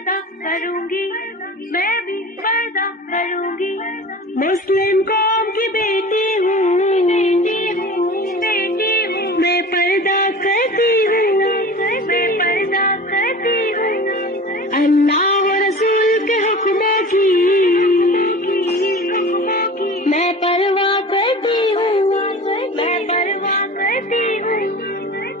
पर्दा करूंगी, मैं भी पर्दा करूंगी। मुस्लिम कौम की बेटी हूँ, मैं पर्दा करती हूँ, मैं पर्दा करती हूँ। अल्लाह और रसूल के हुक्मों की मैं परवाह करती हूँ, मैं परवाह करती हूँ।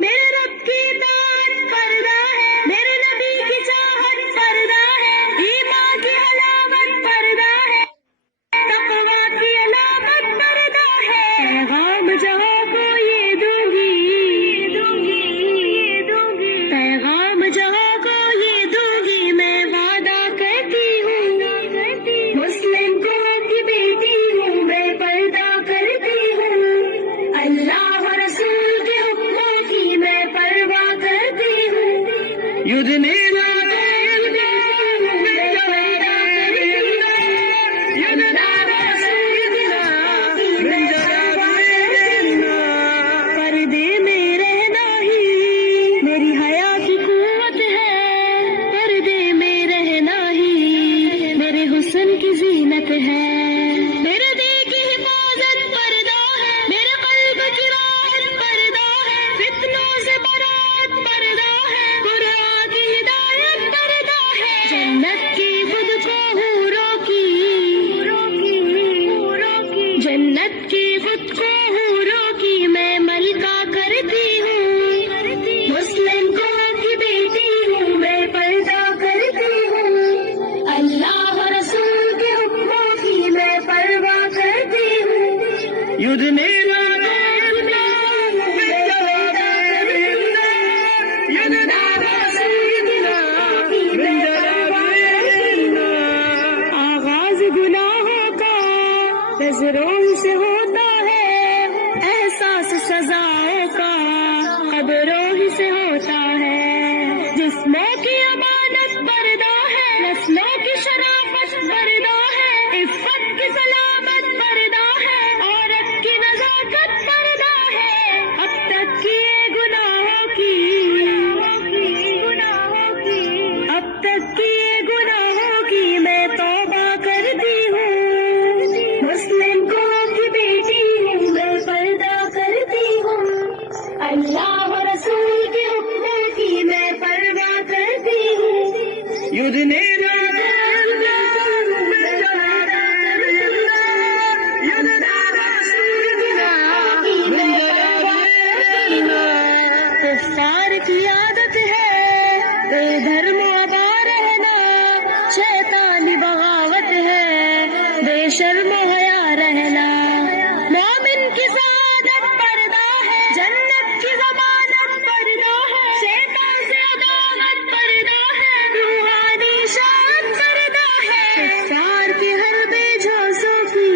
मेरे रब की इताअत पर्दा है, मेरे नबी की चाहत पर्दा है, ईमान की अलामत पर्दा है, तक़वा की अलामत पर्दा है। पैगाम जहाँ को ये दूंगी, पैगाम जहाँ को ये दूंगी, मैं वादा करती हूँ। मुस्लिम कौम की बेटी हूँ, मैं पर्दा करती हूँ। अल्लाह और रसूल के हुक्मों की मैं परवाह करती हूँ। युद्धने पर्दे में रहना ही मेरी हया की कुव्वत है, पर्दे में रहना ही मेरे हुस्न की जीनत है। मेरे दिल की हिफाजत पर्दा है, मेरे कल्ब की राहत पर्दा है, फितनों से बरात पर्दा है, कुरान की हिदायत पर्दा है। जन्नत की खुद को हूरों की, जन्नत की खुद को हूरों की मैं मलिका करती हूँ। मुस्लिम कौम की बेटी हूँ, मैं पर्दा करती हूँ। अल्लाह और रसूल के हुक्मों की मैं परवाह करती हूँ। युद्ध में आगाज गुनाहों का नजरों से होता है, एहसास सजाओं का कब्रों ही से होता है। जिस्मों की अमानत पर्दा है, नस्लों की शराफत पर्दा है, इफ्फत की सलामत पर्दा है, औरत की नजाकत पर्दा है। अब तक किए गुनाहों की, अब तक किए गुनाहों की मैं तौबा करती हूँ। मुस्लिम कौम की बेटी हूँ, मैं पर्दा करती हूँ। अल्लाह और रसूल के हुक्मों की मैं परवाह करती हूँ। युद्ध ने कुफ्फार की आदत है बेधर्म अबा रहना, शैतानी बगावत है बेशर्म हया रहना। मोमिन की सादत पर्दा है, जन्नत की ज़मानत पर्दा है, शैतान से अदावत पर्दा है, रूहानी शान पर्दा है। कुफ्फार के हर बेझोसों की,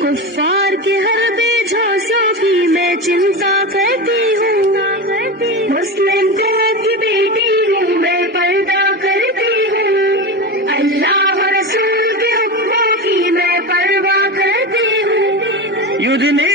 कुफ्फार के हर बेझोसों की मैं चिंता करती हूँ। मुस्लिम कौम की बेटी हूँ, मैं पर्दा करती हूँ। अल्लाह और रसूल के हुक्मों की मैं परवाह करती हूँ। युद्ध ने